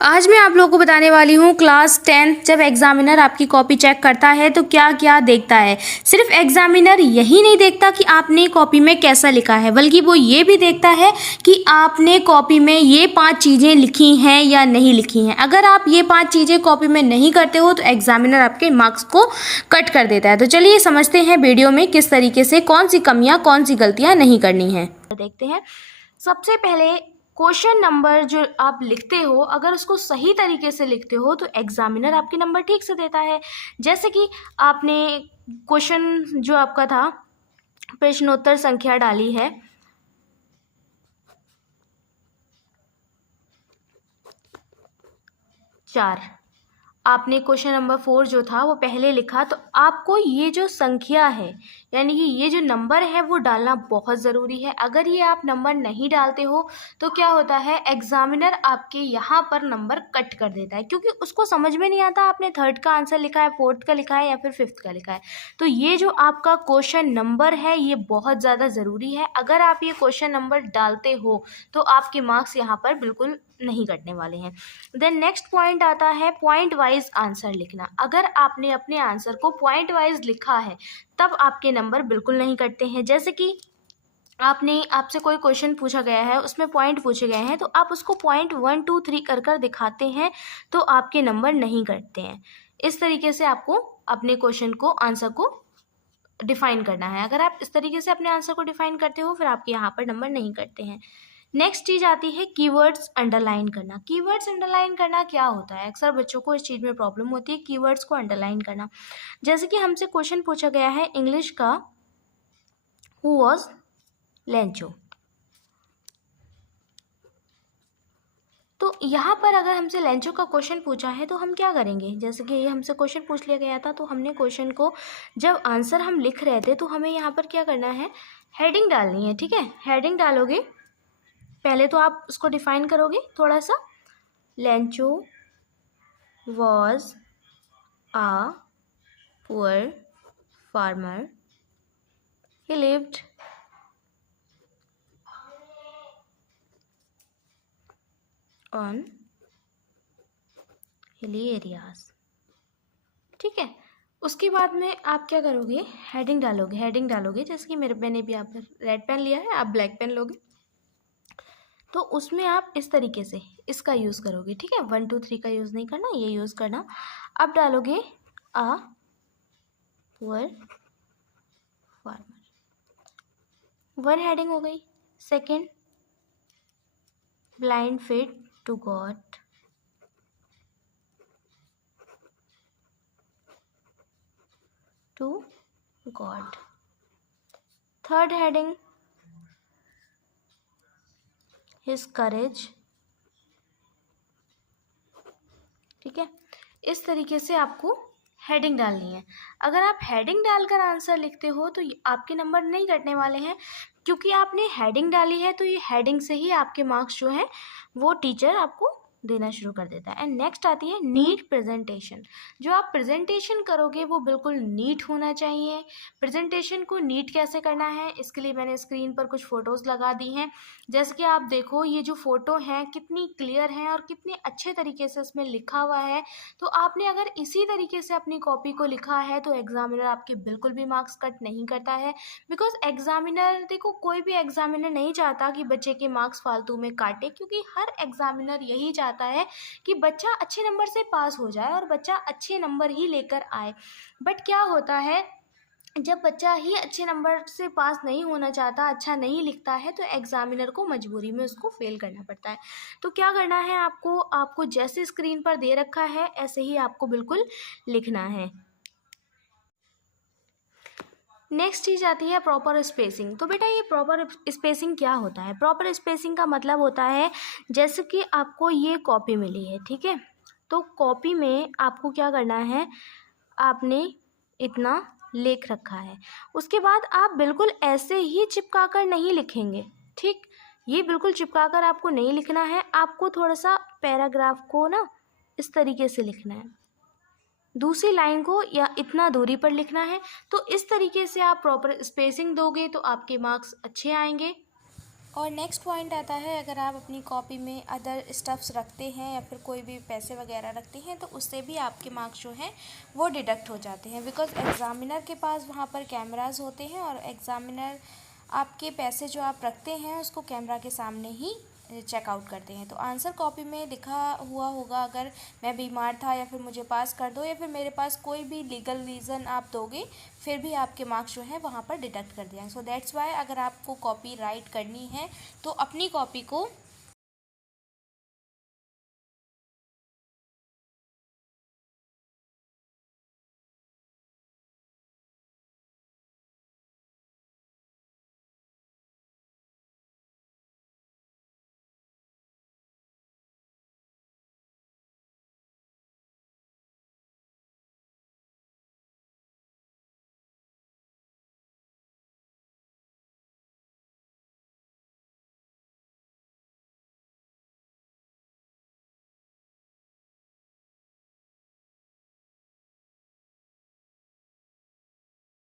आज मैं आप लोगों को बताने वाली हूँ क्लास 10th जब एग्जामिनर आपकी कॉपी चेक करता है तो क्या क्या देखता है। सिर्फ एग्जामिनर यही नहीं देखता कि आपने कॉपी में कैसा लिखा है, बल्कि वो ये भी देखता है कि आपने कॉपी में ये 5 चीज़ें लिखी हैं या नहीं लिखी हैं। अगर आप ये 5 चीज़ें कॉपी में नहीं करते हो तो एग्जामिनर आपके मार्क्स को कट कर देता है। तो चलिए समझते हैं वीडियो में किस तरीके से कौन सी कमियाँ कौन सी गलतियाँ नहीं करनी है। देखते हैं। सबसे पहले क्वेश्चन नंबर जो आप लिखते हो, अगर उसको सही तरीके से लिखते हो तो एग्जामिनर आपके नंबर ठीक से देता है। जैसे कि आपने क्वेश्चन जो आपका था प्रश्नोत्तर संख्या डाली है 4, आपने क्वेश्चन नंबर 4 जो था वो पहले लिखा, तो आपको ये जो संख्या है यानी कि ये जो नंबर है वो डालना बहुत ज़रूरी है। अगर ये आप नंबर नहीं डालते हो तो क्या होता है, एग्जामिनर आपके यहाँ पर नंबर कट कर देता है, क्योंकि उसको समझ में नहीं आता आपने 3rd का आंसर लिखा है, 4th का लिखा है या फिर 5th का लिखा है। तो ये जो आपका क्वेश्चन नंबर है ये बहुत ज़्यादा ज़रूरी है। अगर आप ये क्वेश्चन नंबर डालते हो तो आपके मार्क्स यहाँ पर बिल्कुल नहीं कटने वाले हैं। देन नेक्स्ट पॉइंट आता है पॉइंट वाइज आंसर लिखना। अगर आपने अपने आंसर को पॉइंट वाइज लिखा है तब आपके नंबर बिल्कुल नहीं कटते हैं। जैसे कि आपसे कोई क्वेश्चन पूछा गया है, उसमें पॉइंट पूछे गए हैं, तो आप उसको पॉइंट 1 2 3 कर दिखाते हैं तो आपके नंबर नहीं कटते हैं। इस तरीके से आपको अपने क्वेश्चन को आंसर को डिफाइन करना है। अगर आप इस तरीके से अपने आंसर को डिफाइन करते हो फिर आपके यहाँ पर नंबर नहीं कटते हैं। नेक्स्ट चीज़ आती है कीवर्ड्स अंडरलाइन करना। कीवर्ड्स अंडरलाइन करना क्या होता है, अक्सर बच्चों को इस चीज़ में प्रॉब्लम होती है कीवर्ड्स को अंडरलाइन करना। जैसे कि हमसे क्वेश्चन पूछा गया है इंग्लिश का, हु वॉज लेंचो, तो यहाँ पर अगर हमसे लेंचो का क्वेश्चन पूछा है तो हम क्या करेंगे। जैसे कि ये हमसे क्वेश्चन पूछ लिया गया था तो हमने क्वेश्चन को जब आंसर हम लिख रहे थे तो हमें यहाँ पर क्या करना है, हेडिंग डालनी है। ठीक है, हेडिंग डालोगे, पहले तो आप उसको डिफाइन करोगे थोड़ा सा। Lencho was a poor farmer. He lived on hilly areas. ठीक है, उसके बाद में आप क्या करोगे, हेडिंग डालोगे। जैसे कि मैंने भी आप रेड पेन लिया है, आप ब्लैक पेन लोगे तो उसमें आप इस तरीके से इसका यूज़ करोगे। ठीक है, 1 2 3 का यूज़ नहीं करना, ये यूज़ करना। आप डालोगे a poor farmer, 1 हेडिंग हो गई। Second, blind feet to God, to God. Third heading, his courage. ठीक है, इस तरीके से आपको हेडिंग डालनी है। अगर आप हेडिंग डालकर आंसर लिखते हो तो आपके नंबर नहीं कटने वाले हैं, क्योंकि आपने हेडिंग डाली है तो ये हेडिंग से ही आपके मार्क्स जो हैं वो टीचर आपको देना शुरू कर देता है। एंड नेक्स्ट आती है नीट प्रेजेंटेशन। जो आप प्रेजेंटेशन करोगे वो बिल्कुल नीट होना चाहिए। प्रेजेंटेशन को नीट कैसे करना है, इसके लिए मैंने स्क्रीन पर कुछ फ़ोटोज़ लगा दी हैं। जैसे कि आप देखो ये जो फ़ोटो हैं कितनी क्लियर हैं और कितने अच्छे तरीके से इसमें लिखा हुआ है। तो आपने अगर इसी तरीके से अपनी कॉपी को लिखा है तो एग्जामिनर आपके बिल्कुल भी मार्क्स कट नहीं करता है। बिकॉज एग्जामिनर, देखो कोई भी एग्जामिनर नहीं चाहता कि बच्चे के मार्क्स फालतू में काटे, क्योंकि हर एग्जामिनर यही चाहता है कि बच्चा अच्छे नंबर से पास हो जाए और बच्चा अच्छे नंबर ही लेकर आए। बट क्या होता है, जब बच्चा ही अच्छे नंबर से पास नहीं होना चाहता, अच्छा नहीं लिखता है, तो एग्जामिनर को मजबूरी में उसको फेल करना पड़ता है। तो क्या करना है, आपको जैसे स्क्रीन पर दे रखा है ऐसे ही आपको बिल्कुल लिखना है। नेक्स्ट चीज़ आती है प्रॉपर स्पेसिंग। तो बेटा ये प्रॉपर स्पेसिंग क्या होता है, प्रॉपर स्पेसिंग का मतलब होता है जैसे कि आपको ये कॉपी मिली है, ठीक है, तो कॉपी में आपको क्या करना है, आपने इतना लिख रखा है, उसके बाद आप बिल्कुल ऐसे ही चिपका कर नहीं लिखेंगे। ठीक, ये बिल्कुल चिपका कर आपको नहीं लिखना है, आपको थोड़ा सा पैराग्राफ को ना इस तरीके से लिखना है, दूसरी लाइन को या इतना दूरी पर लिखना है। तो इस तरीके से आप प्रॉपर स्पेसिंग दोगे तो आपके मार्क्स अच्छे आएंगे। और नेक्स्ट पॉइंट आता है, अगर आप अपनी कॉपी में अदर स्टफ्स रखते हैं या फिर कोई भी पैसे वगैरह रखते हैं तो उससे भी आपके मार्क्स जो हैं वो डिडक्ट हो जाते हैं, बिकॉज़ एग्ज़ामिनर के पास वहाँ पर कैमरास होते हैं और एग्ज़ामिनर आपके पैसे जो आप रखते हैं उसको कैमरा के सामने ही चेकआउट करते हैं। तो आंसर कॉपी में लिखा हुआ होगा, अगर मैं बीमार था या फिर मुझे पास कर दो या फिर मेरे पास कोई भी लीगल रीज़न आप दोगे, फिर भी आपके मार्क्स जो हैं वहाँ पर डिडक्ट कर दिया। सो दैट्स वाई अगर आपको कॉपी राइट करनी है तो अपनी कॉपी को